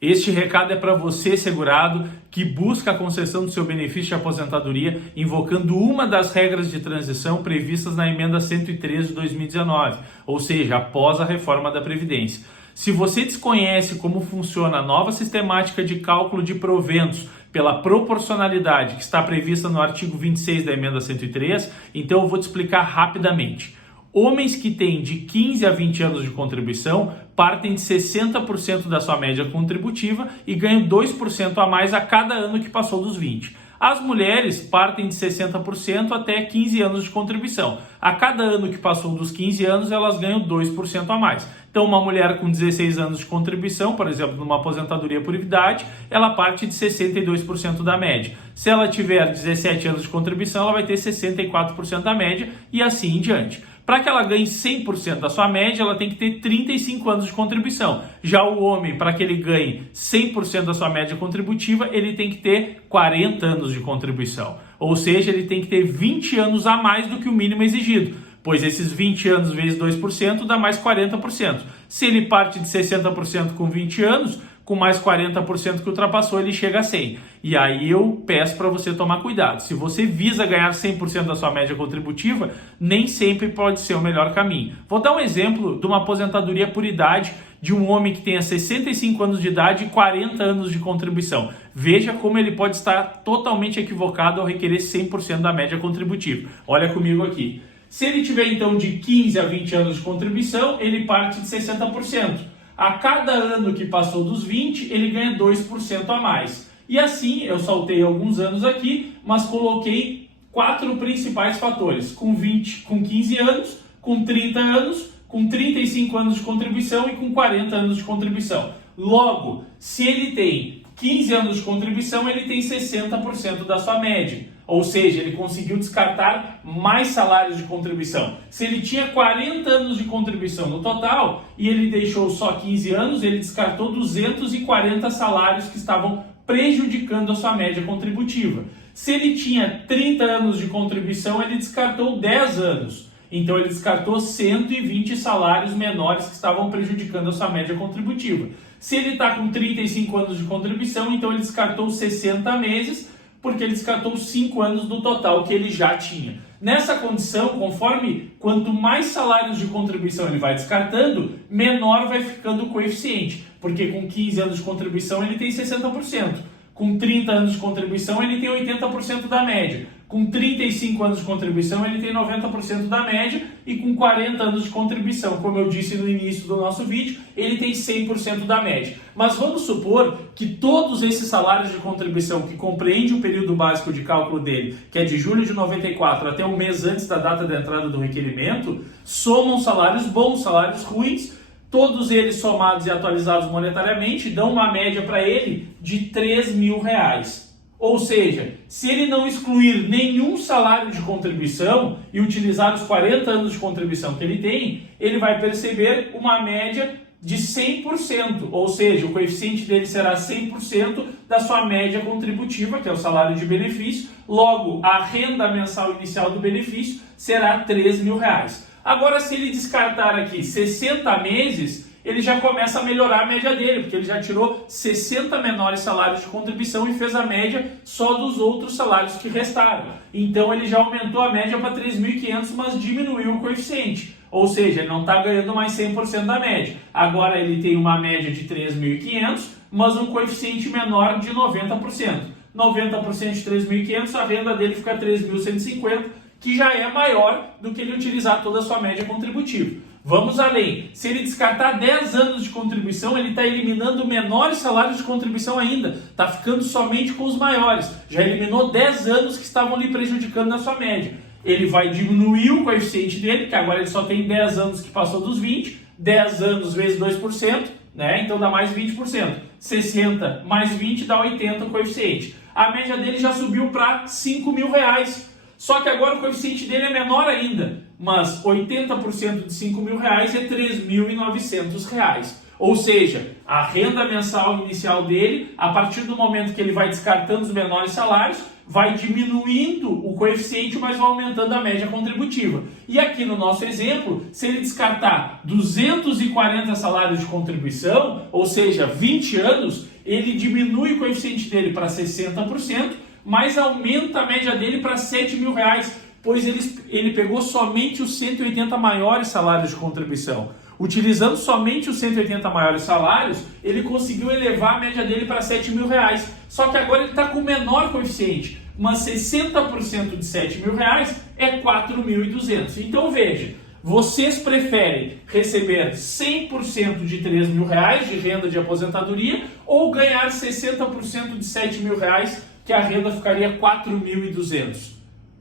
Este recado é para você, segurado, que busca a concessão do seu benefício de aposentadoria invocando uma das regras de transição previstas na emenda 103 de 2019, ou seja, após a reforma da Previdência. Se você desconhece como funciona a nova sistemática de cálculo de proventos pela proporcionalidade que está prevista no artigo 26 da emenda 103, então eu vou te explicar rapidamente. Homens que têm de 15 a 20 anos de contribuição partem de 60% da sua média contributiva e ganham 2% a mais a cada ano que passou dos 20. As mulheres partem de 60% até 15 anos de contribuição. A cada ano que passou dos 15 anos, elas ganham 2% a mais. Então, uma mulher com 16 anos de contribuição, por exemplo, numa aposentadoria por idade, ela parte de 62% da média. Se ela tiver 17 anos de contribuição, ela vai ter 64% da média e assim em diante. Para que ela ganhe 100% da sua média, ela tem que ter 35 anos de contribuição. Já o homem, para que ele ganhe 100% da sua média contributiva, ele tem que ter 40 anos de contribuição. Ou seja, ele tem que ter 20 anos a mais do que o mínimo exigido, pois esses 20 anos vezes 2% dá mais 40%. Se ele parte de 60% com 20 anos, com mais 40% que ultrapassou, ele chega a 100. E aí eu peço para você tomar cuidado. Se você visa ganhar 100% da sua média contributiva, nem sempre pode ser o melhor caminho. Vou dar um exemplo de uma aposentadoria por idade de um homem que tenha 65 anos de idade e 40 anos de contribuição. Veja como ele pode estar totalmente equivocado ao requerer 100% da média contributiva. Olha comigo aqui. Se ele tiver então de 15 a 20 anos de contribuição, ele parte de 60%. A cada ano que passou dos 20, ele ganha 2% a mais. E assim, eu saltei alguns anos aqui, mas coloquei 4 principais fatores. Com 15 anos, com 30 anos, com 35 anos de contribuição e com 40 anos de contribuição. Logo, se ele tem 15 anos de contribuição, ele tem 60% da sua média. Ou seja, ele conseguiu descartar mais salários de contribuição. Se ele tinha 40 anos de contribuição no total e ele deixou só 15 anos, ele descartou 240 salários que estavam prejudicando a sua média contributiva. Se ele tinha 30 anos de contribuição, ele descartou 10 anos. Então ele descartou 120 salários menores que estavam prejudicando a sua média contributiva. Se ele está com 35 anos de contribuição, então ele descartou 60 meses, porque ele descartou 5 anos do total que ele já tinha. Nessa condição, conforme quanto mais salários de contribuição ele vai descartando, menor vai ficando o coeficiente, porque com 15 anos de contribuição ele tem 60%, com 30 anos de contribuição ele tem 80% da média, com 35 anos de contribuição ele tem 90% da média e com 40 anos de contribuição, como eu disse no início do nosso vídeo, ele tem 100% da média. Mas vamos supor que todos esses salários de contribuição que compreende o período básico de cálculo dele, que é de julho de 94 até um mês antes da data de entrada do requerimento, somam salários bons, salários ruins, todos eles somados e atualizados monetariamente dão uma média para ele de R$3.000. Ou seja, se ele não excluir nenhum salário de contribuição e utilizar os 40 anos de contribuição que ele tem, ele vai perceber uma média de 100%, ou seja, o coeficiente dele será 100% da sua média contributiva, que é o salário de benefício, logo a renda mensal inicial do benefício será R$3.000. Agora, se ele descartar aqui 60 meses, ele já começa a melhorar a média dele, porque ele já tirou 60 menores salários de contribuição e fez a média só dos outros salários que restaram. Então ele já aumentou a média para 3.500, mas diminuiu o coeficiente. Ou seja, ele não está ganhando mais 100% da média. Agora ele tem uma média de 3.500, mas um coeficiente menor de 90%. 90% de 3.500, a renda dele fica 3.150, que já é maior do que ele utilizar toda a sua média contributiva. Vamos além. Se ele descartar 10 anos de contribuição, ele está eliminando menores salários de contribuição ainda. Está ficando somente com os maiores. Já eliminou 10 anos que estavam lhe prejudicando na sua média. Ele vai diminuir o coeficiente dele, que agora ele só tem 10 anos que passou dos 20. 10 anos vezes 2%, né? Então dá mais 20%. 60 mais 20 dá 80 o coeficiente. A média dele já subiu para R$5.000. Só que agora o coeficiente dele é menor ainda, mas 80% de R$5.000 é R$3.900. Ou seja, a renda mensal inicial dele, a partir do momento que ele vai descartando os menores salários, vai diminuindo o coeficiente, mas vai aumentando a média contributiva. E aqui no nosso exemplo, se ele descartar 240 salários de contribuição, ou seja, 20 anos, ele diminui o coeficiente dele para 60%, mas aumenta a média dele para R$7.000, pois ele pegou somente os 180 maiores salários de contribuição. Utilizando somente os 180 maiores salários, ele conseguiu elevar a média dele para R$7.000. Só que agora ele está com o menor coeficiente, mas 60% de R$7.000 é 4.200. Então veja, vocês preferem receber 100% de R$3.000 de renda de aposentadoria ou ganhar 60% de R$7.000, que a renda ficaria 4.200?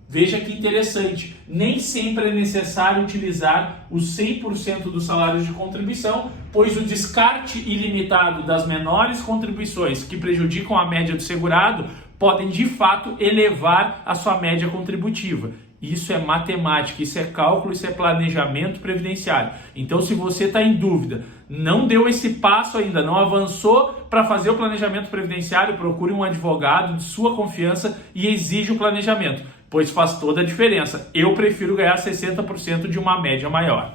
Veja que interessante, nem sempre é necessário utilizar os 100% dos salários de contribuição, pois o descarte ilimitado das menores contribuições que prejudicam a média do segurado podem de fato elevar a sua média contributiva. Isso é matemática, isso é cálculo, isso é planejamento previdenciário. Então, se você está em dúvida, não deu esse passo ainda, não avançou para fazer o planejamento previdenciário, procure um advogado de sua confiança e exija o planejamento, pois faz toda a diferença. Eu prefiro ganhar 60% de uma média maior.